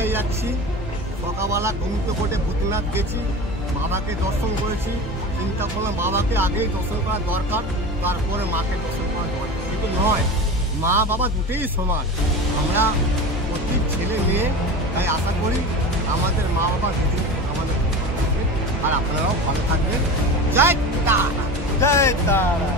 মার্কায় যাচ্ছি। সকালবেলা ঘুমতে করে ভূতনাথ গেছি, বাবাকে দর্শন করেছি। চিন্তা করলাম বাবাকে আগেই দর্শন করা দরকার, তারপরে মাকে দর্শন করা দরকার। কিন্তু নয়, মা বাবা দুটোই সমান। আমরা প্রতি ছেলে মেয়ে, তাই আশা করি আমাদের মা বাবা দুজন আমাদের আর আপনারাও ভালো থাকবেন। জয় তারা, জয় তারা।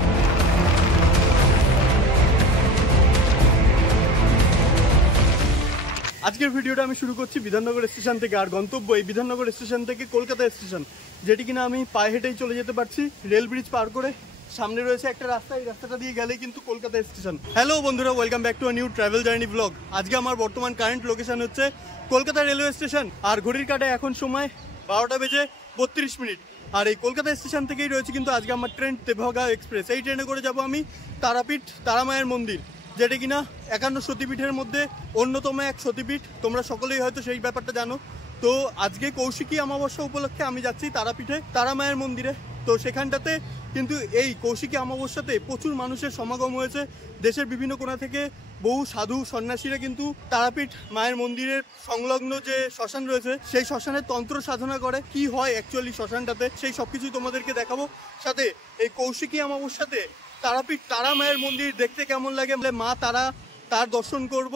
আজকের ভিডিওটা আমি শুরু করছি বিধাননগর স্টেশন থেকে। আর গন্তব্য এই বিধাননগর স্টেশন থেকে কলকাতা স্টেশন, যেটি কিনা আমি পায়ে হেঁটেই চলে যেতে পারছি। রেল ব্রিজ পার করে সামনে রয়েছে একটা রাস্তা, এই রাস্তাটা দিয়ে গেলেই কিন্তু কলকাতা স্টেশন। হ্যালো বন্ধুরা, welcome back to a new travel journey blog. আজকে আমার বর্তমান কারেন্ট লোকেশন হচ্ছে কলকাতা রেলওয়ে স্টেশন। আর ঘড়ির কাঁটায় এখন সময় 12:32। আর এই কলকাতা স্টেশন থেকেই রয়েছে কিন্তু আজকে আমার ট্রেন তেভাগা এক্সপ্রেস। এই ট্রেনে করে যাব আমি তারাপীঠ তারামায়ের মন্দির, যেটা কিনা 51 সতীপীঠের মধ্যে অন্যতম এক সতীপীঠ। তোমরা সকলেই হয়তো সেই ব্যাপারটা জানো। তো আজকে কৌশিকী অমাবস্যা উপলক্ষে আমি যাচ্ছি তারাপীঠে তারামায়ের মন্দিরে। তো সেখানটাতে কিন্তু এই কৌশিকী অমাবস্যাতে প্রচুর মানুষের সমাগম হয়েছে। দেশের বিভিন্ন কোণা থেকে বহু সাধু সন্ন্যাসীরা কিন্তু তারাপীঠ মায়ের মন্দিরের সংলগ্ন যে শ্মশান রয়েছে সেই শ্মশানের তন্ত্র সাধনা করে। কি হয় অ্যাকচুয়ালি শ্মশানটাতে, সেই সব কিছুই তোমাদেরকে দেখাবো। সাথে এই কৌশিকী অমাবস্যাতে তারাপীঠ তারা মায়ের মন্দির দেখতে কেমন লাগে, মা তারা তার দর্শন করব।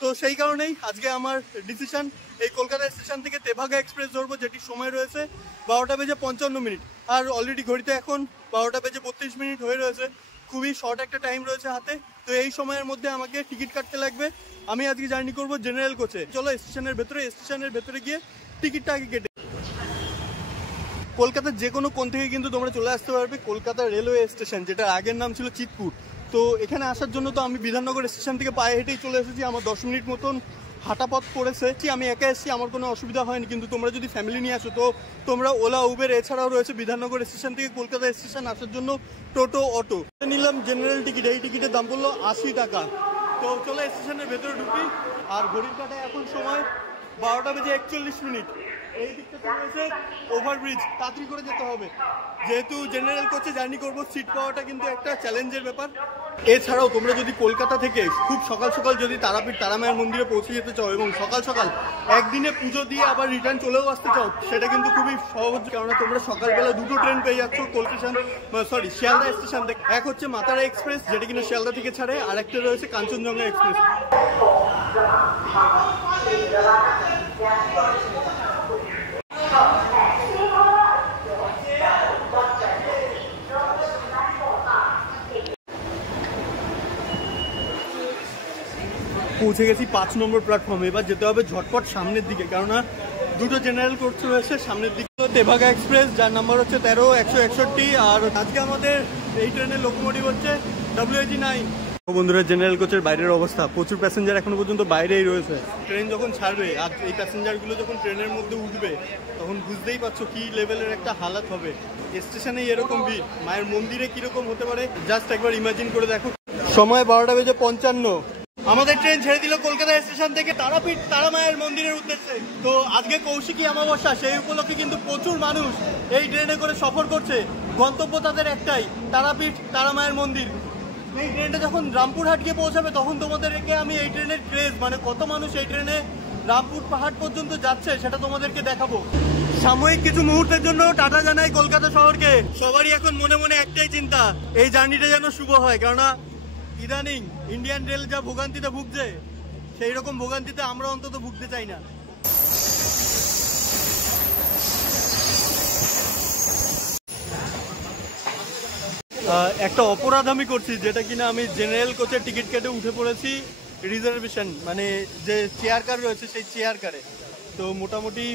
তো সেই কারণেই আজকে আমার ডিসিশন এই কলকাতা স্টেশন থেকে তেভাগা এক্সপ্রেস ধরবো, যেটি সময় রয়েছে 12:55। আর অলরেডি ঘড়িতে এখন 12:32 হয়ে রয়েছে। খুবই শর্ট একটা টাইম রয়েছে হাতে। তো এই সময়ের মধ্যে আমাকে টিকিট কাটতে লাগবে। আমি আজকে জার্নি করব জেনারেল কোচে। চলো স্টেশনের ভেতরে গিয়ে টিকিটটা আগে কেটে। কলকাতার যে কোনো কোণ থেকে কিন্তু তোমরা চলে আসতে পারবে কলকাতা রেলওয়ে স্টেশন, যেটা আগের নাম ছিল চিতপুর। তো এখানে আসার জন্য তো আমি বিধাননগর স্টেশন থেকে পায়ে হেঁটেই চলে এসেছি। আমার 10 মিনিট মতন হাঁটা পথ পড়েছে। আমি একা এসেছি, আমার কোনো অসুবিধা হয়নি। কিন্তু তোমরা যদি ফ্যামিলি নিয়ে আসো তো তোমরা ওলা উবের, এছাড়াও রয়েছে বিধাননগর স্টেশন থেকে কলকাতা স্টেশন আসার জন্য টোটো, অটো। নিলাম জেনারেল টিকিট। এই টিকিটের দাম পড়লো 80 টাকা। তো চলো স্টেশনের ভেতরে ঢুকি। আর ঘড়ির কাঁটায় এখন সময় 12:41। এই দিকটাতে রয়েছে ওভারব্রিজ, তাড়াতাড়ি করে যেতে হবে। যেহেতু জেনারেল কোচে জার্নি করবো, সিট পাওয়াটা কিন্তু একটা চ্যালেঞ্জের ব্যাপার। এছাড়াও তোমরা যদি কলকাতা থেকে খুব সকাল সকাল যদি তারাপীঠ তারামায়ের মন্দিরে পৌঁছে যেতে চাও এবং সকাল সকাল একদিনে পুজো দিয়ে আবার রিটার্ন চলেও আসতে চাও, সেটা কিন্তু খুবই সহজ। কেননা তোমরা সকালবেলা দুটো ট্রেন পেয়ে যাচ্ছ শিয়ালদা স্টেশন থেকে। এক হচ্ছে মাতারা এক্সপ্রেস, যেটা কিনা শিয়ালদা থেকে ছাড়ে, আর একটা রয়েছে কাঞ্চনজঙ্ঘা এক্সপ্রেস। পৌঁছে গেছি 5 নম্বর প্ল্যাটফর্মে। এবার যেতে হবে ঝটপট সামনের দিকে, কেননা দুটো জেনারেল কোচ রয়েছে সামনের দিকে। তেভাগা এক্সপ্রেস, যার নাম্বার হচ্ছে 13-161। আর আজকে আমাদের এই ট্রেনের লোকোমোটিভ হচ্ছে WAG9। বন্ধুরা, জেনারেল কোচের বাইরের অবস্থা, প্রচুর প্যাসেঞ্জার এখনো পর্যন্ত বাইরেই রয়েছে। ট্রেন যখন ছাড়বে আর এই প্যাসেঞ্জারগুলো যখন ট্রেনের মধ্যে উঠবে, তখন বুঝতেই পারছো কি লেভেলের একটা হালাত হবে। স্টেশনে এরকম ভিড়, মায়ের মন্দিরে কিরকম হতে পারে জাস্ট একবার ইমাজিন করে দেখো। সময় 12:55। আমাদের ট্রেন ছেড়ে দিল কলকাতা স্টেশন থেকে তারাপীঠ তারামায়ের মন্দিরের উদ্দেশ্যে। তো আজকে কৌশিকী অমাবস্যা, সেই উপলক্ষে কিন্তু প্রচুর মানুষ এই ট্রেনে করে সফর করছে। গন্তব্য তাদের একটাই, তারাপীঠ তারামায়ের মন্দির। এই ট্রেনটা যখন রামপুরহাট গিয়ে পৌঁছাবে, তখন তোমাদেরকে আমি এই ট্রেনের ক্রেজ, মানে কত মানুষ এই ট্রেনে রামপুর পাহাড় পর্যন্ত যাচ্ছে, সেটা তোমাদেরকে দেখাবো। সাময়িক কিছু মুহূর্তের জন্য টাটা জানাই কলকাতা শহরকে। সবারই এখন মনে মনে একটাই চিন্তা, এই জার্নিটা যেন শুভ হয়। কেননা ইদানিং ইন্ডিয়ান রেল যা ভোগান্তিতে ভুগছে, সেই রকম ভোগান্তিতে আমরা অন্তত ভুগতে চাই না। একটা অপরাধ আমি করছি, যেটা কিনা আমি জেনারেল কোচের টিকিট কেটে উঠে পড়েছি রিজার্ভেশন, মানে যে চেয়ার কার রয়েছে সেই চেয়ার কারে। তো মোটামুটি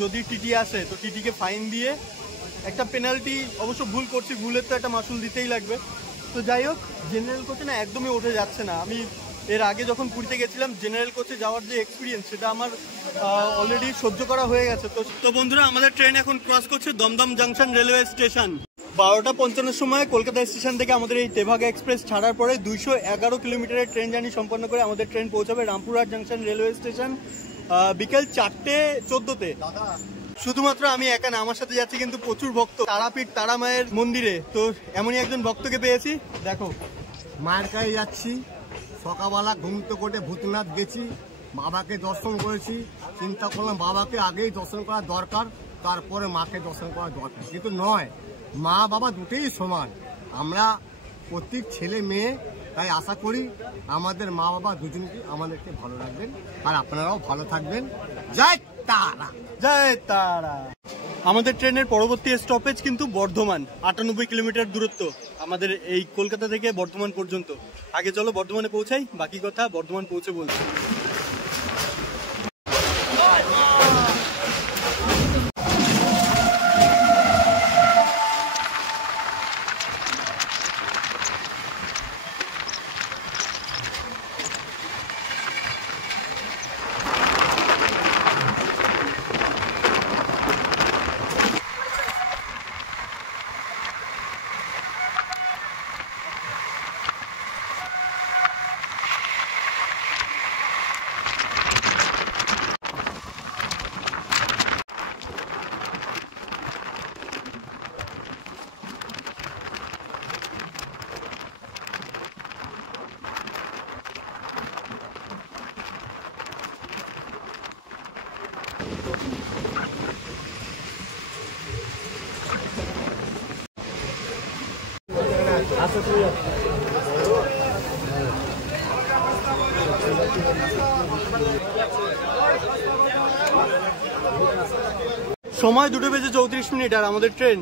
যদি টিটি আসে তো টিটিকে ফাইন দিয়ে একটা পেনাল্টি, অবশ্য ভুল করছি, ভুলের তো একটা মাসুল দিতেই লাগবে। তো যাই হোক, জেনারেল কোচে না একদমই ওঠে যাচ্ছে না। আমি এর আগে যখন পুরীতে গেছিলাম, জেনারেল কোচে যাওয়ার যে এক্সপিরিয়েন্স, সেটা আমার অলরেডি সহ্য করা হয়ে গেছে। তো বন্ধুরা, আমাদের ট্রেন এখন ক্রস করছে দমদম জাংশন রেলওয়ে স্টেশন। 12:55 সময় কলকাতা স্টেশন থেকে আমাদের এই তেভাগা এক্সপ্রেস ছাড়ার পরে 211 কিলোমিটারের ট্রেন জার্নি সম্পন্ন করে আমাদের ট্রেন পৌঁছাবে রামপুরহাট জাংশন রেলওয়ে স্টেশন বিকেল 4:14-তে। শুধুমাত্র আমি একা না, আমার সাথে যাচ্ছে কিন্তু প্রচুর ভক্ত তারাপীঠ তারামায়ের মন্দিরে। তো এমনই একজন ভক্তকে পেয়েছি, দেখো। মার্কায় যাচ্ছি, সকালবেলা ঘুমতে করে ভূতনাথ গেছি, বাবাকে দর্শন করেছি, চিন্তা করলাম বাবাকে আগেই দর্শন করা দরকার, তারপরে মাকে দর্শন করা দরকার। কিন্তু নয়, মা বাবা দুটোই সমান। আমরা প্রত্যেক ছেলে মেয়ে তাই আশা করি আমাদের মা বাবা দুজনকে আমাদেরকে ভালো রাখবেন, আর আপনারাও ভালো থাকবেন। জয় তারা, জয় তারা। আমাদের ট্রেনের পরবর্তী স্টপেজ কিন্তু বর্ধমান, 98 কিলোমিটার দূরত্ব আমাদের এই কলকাতা থেকে বর্ধমান পর্যন্ত। আগে চলো বর্ধমানে পৌঁছাই, বাকি কথা বর্ধমান পৌঁছে বলছি। সময় 2:34 আর আমাদের ট্রেন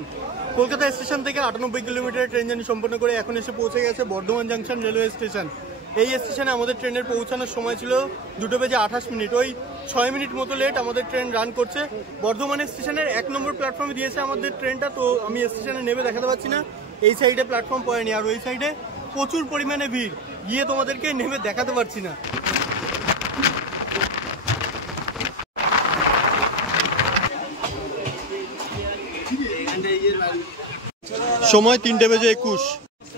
কলকাতা স্টেশন থেকে 98 কিলোমিটার ট্রেন জার্নি সম্পন্ন করে এখন এসে পৌঁছে গেছে বর্ধমান জাংশন রেলওয়ে স্টেশন। এই স্টেশনে আমাদের ট্রেনের পৌঁছানোর সময় ছিল 2:28। ওই 6 মিনিট মতো লেট আমাদের ট্রেন রান করছে। বর্ধমান স্টেশনের 1 নম্বর প্ল্যাটফর্মে দিয়েছে আমাদের ট্রেনটা, তো আমি স্টেশনে নেমে দেখাতে পারছি না, এই সাইডে প্ল্যাটফর্ম পড়েনি, আর ওই সাইডে প্রচুর পরিমাণে ভিড়, গিয়ে তোমাদেরকে নেমে দেখাতে পারছি না। সময় 3:21।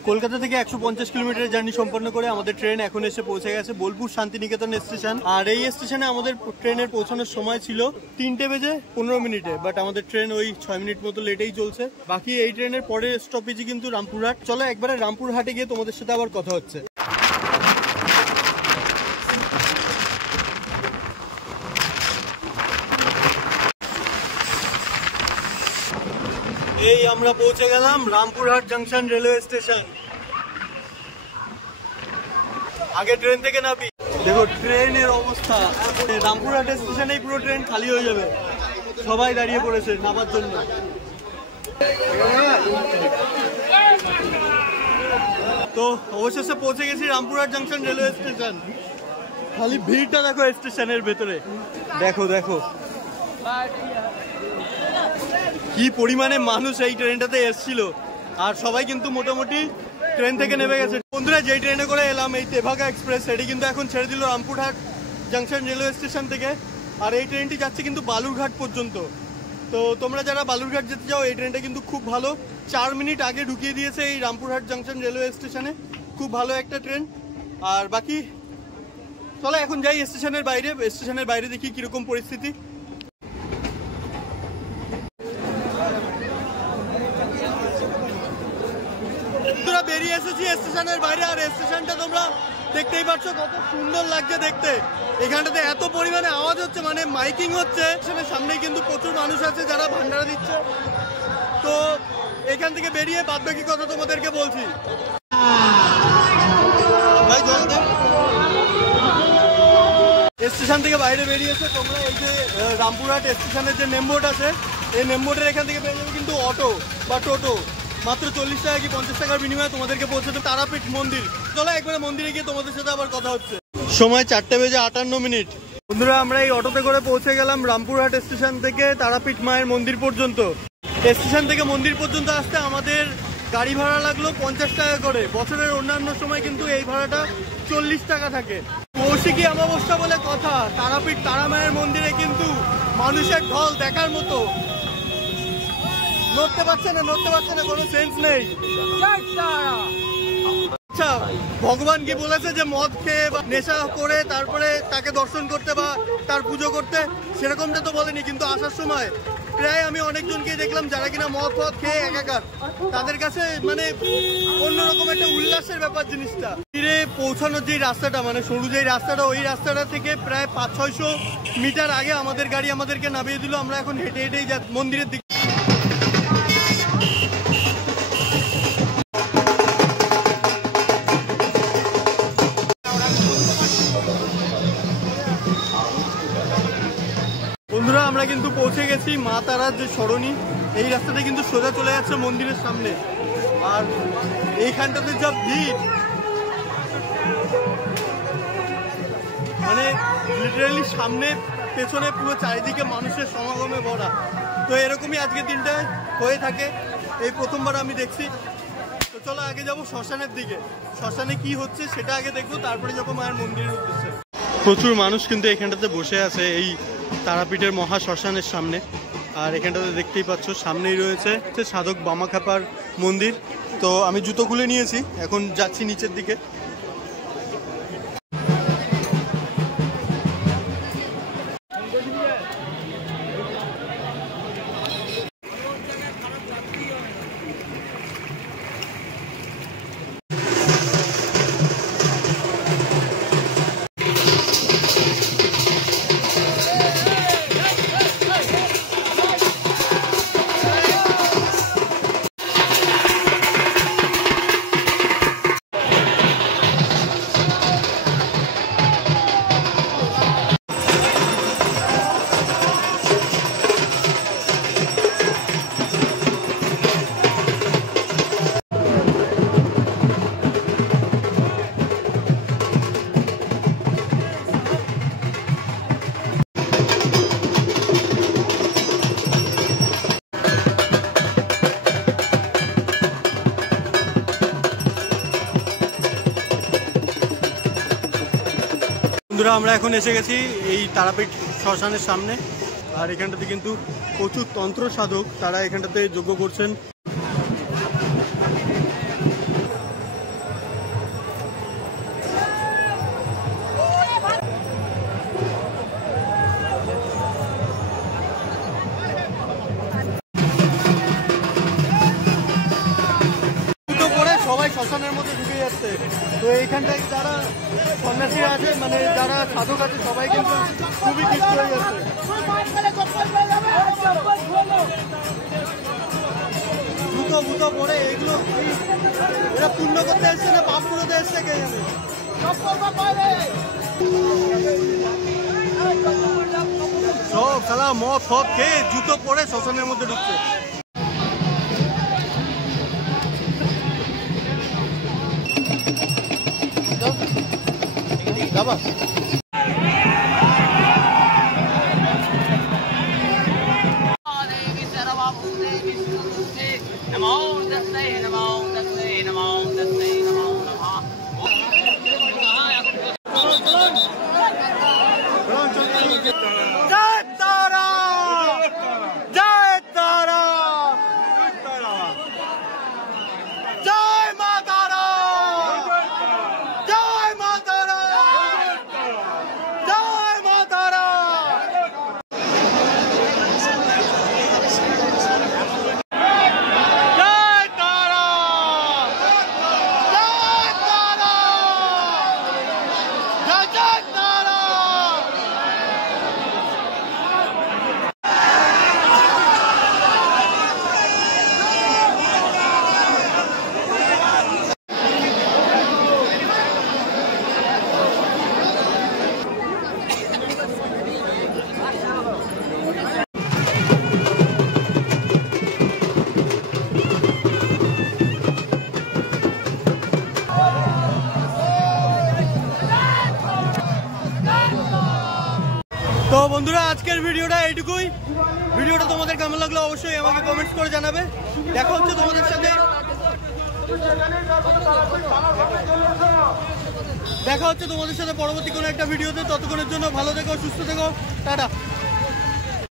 কলকাতা থেকে 150 কিলোমিটার জার্নি সম্পন্ন করে আমাদের ট্রেন এখন এসে পৌঁছে গেছে বোলপুর শান্তিনিকেতন স্টেশন। আর এই স্টেশনে আমাদের ট্রেনের পৌঁছানোর সময় ছিল 3:15, বাট আমাদের ট্রেন ওই 6 মিনিট মতো লেটেই চলছে। বাকি এই ট্রেনের পরের স্টপেজই কিন্তু রামপুরহাট। চলো একবারে রামপুরহাটে গিয়ে তোমাদের সাথে আবার কথা হচ্ছে। এই আমরা পৌঁছে গেলাম রামপুরহাট জাংশন রেলওয়ে স্টেশন। আগে ট্রেন থেকে নামি, দেখো ট্রেনের অবস্থা। রামপুরহাট স্টেশনেই পুরো ট্রেন খালি হয়ে যাবে, সবাই দাঁড়িয়ে পড়েছে নামার জন্য। তো অবশেষে পৌঁছে গেছি রামপুরহাট জাংশন রেলওয়ে স্টেশন। খালি ভিড়টা দেখো স্টেশনের ভেতরে, দেখো দেখো কি পরিমাণে মানুষ এই ট্রেনটাতে এসেছিল। আর সবাই কিন্তু মোটামুটি ট্রেন থেকে নেমে গেছে। বন্ধুরা, যেই ট্রেনে করে এলাম এই তেভাগা এক্সপ্রেস, সেটি কিন্তু এখন ছেড়ে দিল রামপুরহাট জাংশন রেলওয়ে স্টেশন থেকে। আর এই ট্রেনটি যাচ্ছে কিন্তু বালুরঘাট পর্যন্ত। তো তোমরা যারা বালুরঘাট যেতে চাও, এই ট্রেনটা কিন্তু খুব ভালো। 4 মিনিট আগে ঢুকিয়ে দিয়েছে এই রামপুরহাট জাংশন রেলওয়ে স্টেশনে, খুব ভালো একটা ট্রেন। আর বাকি চলো এখন যাই স্টেশনের বাইরে, স্টেশনের বাইরে দেখি কিরকম পরিস্থিতি। বেরিয়ে এসেছি স্টেশনের বাইরে, আর স্টেশনটা তোমরা দেখতেই পাচ্ছ কত সুন্দর লাগছে দেখতে। এখানটাতে এত পরিমাণে আওয়াজ হচ্ছে, মানে মাইকিং হচ্ছে। স্টেশনের সামনে কিন্তু প্রচুর মানুষ আছে যারা ভান্ডারা দিচ্ছে। তো এখান থেকে বেরিয়ে বাদ বাকি কথা তোমাদেরকে বলছি। স্টেশন থেকে বাইরে বেরিয়েছে তোমরা, এই যে রামপুরহাট স্টেশনের যে নেমবোর্ড আছে, এই নেমবোর্ডের এখান থেকে পেয়ে যাবে কিন্তু অটো বা টোটো। মাত্র 40 টাকা কি 50 টাকার বিনিময়ে তোমাদেরকে পৌঁছাতে তারাপীঠ মন্দির। চলো একবারে মন্দিরে গিয়ে তোমাদের সাথে আবার কথা হচ্ছে। সময় 4:58। বন্ধুরা, আমরা এই অটোতে করে পৌঁছে গেলাম রামপুরহাট স্টেশন থেকে তারাপীঠ মায়ের মন্দির পর্যন্ত। স্টেশন থেকে মন্দির পর্যন্ত আসতে আমাদের গাড়ি ভাড়া লাগলো 50 টাকা করে। বছরের অন্যান্য সময় কিন্তু এই ভাড়াটা 40 টাকা থাকে। কৌশিকী অমাবস্যা বলে কথা, তারাপীঠ তারা মায়ের মন্দিরে কিন্তু মানুষের ঢল দেখার মতো। নড়তে পারছে না, কোনো সেন্স নেই। আচ্ছা, ভগবান কি বলেছে যে মদ খেয়ে বা নেশা করে তারপরে তাকে দর্শন করতে বা তার পুজো করতে? সেরকমটা তো বলেনি। কিন্তু আসার সময় প্রায় আমি অনেকজনকে দেখলাম যারা কিনা মদ খেয়ে একাকার। তাদের কাছে মানে অন্যরকম একটা উল্লাসের ব্যাপার জিনিসটা। মন্দিরে পৌঁছানোর যে রাস্তাটা, মানে সরু যে রাস্তাটা, ওই রাস্তাটা থেকে প্রায় 500-600 মিটার আগে আমাদের গাড়ি আমাদেরকে নামিয়ে দিল। আমরা এখন হেঁটে হেঁটেই যা মন্দিরের দিকে। বন্ধুরা আমরা কিন্তু পৌঁছে গেছি মা তারার যে সরণি, এই রাস্তাটা কিন্তু সোজা চলে যাচ্ছে মন্দিরের সামনে। আর এইখানটাতে যা ভিড়, মানে লিটারালি সামনে পেছনে পুরো চারিদিকে মানুষের সমাগমে ভরা। তো এরকমই আজকের দিনটায় হয়ে থাকে, এই প্রথমবার আমি দেখছি। তো চলো আগে যাবো শ্মশানের দিকে, শ্মশানে কি হচ্ছে সেটা আগে দেখবো, তারপরে যাবো মায়ের মন্দিরের উদ্দেশ্যে। প্রচুর মানুষ কিন্তু এখানটাতে বসে আছে এই তারাপীঠের মহা শ্মশানের সামনে। আর এখানটাতে দেখতেই পাচ্ছ সামনেই রয়েছে সাধক বামাখ্যাপার মন্দির। তো আমি জুতো খুলে নিয়েছি, এখন যাচ্ছি নিচের দিকে। বন্ধুরা আমরা এখন এসে গেছি এই তারাপীঠ শ্মশানের সামনে। আর এখানটাতে কিন্তু প্রচুর তন্ত্র সাধক, তারা এখানটাতে যজ্ঞ করছেন। সবাই শ্মশানের মধ্যে ঢুকে যাচ্ছে। তো এইখানটায় যারা সন্ন্যাসীরা আছে, মানে যারা সাধক আছে, সবাই কিন্তু খুবই ক্ষিপ্ত হয়ে যাচ্ছে। জুতো বুতো পরে এগুলো এরা পূর্ণ করতে এসছে না পাপ পুরোতে এসছে কে জানে। সব সালা মদ সব খেয়ে জুতো পরে শ্মশানের মধ্যে ঢুকছে। যাবা তো বন্ধুরা আজকের ভিডিওটা এইটুকুই। ভিডিওটা তোমাদের কেমন লাগলো অবশ্যই আমাকে কমেন্টস করে জানাবে। দেখা হচ্ছে তোমাদের সাথে পরবর্তী কোনো একটা ভিডিওতে। ততক্ষণের জন্য ভালো থেকো, সুস্থ থেকো, টাটা।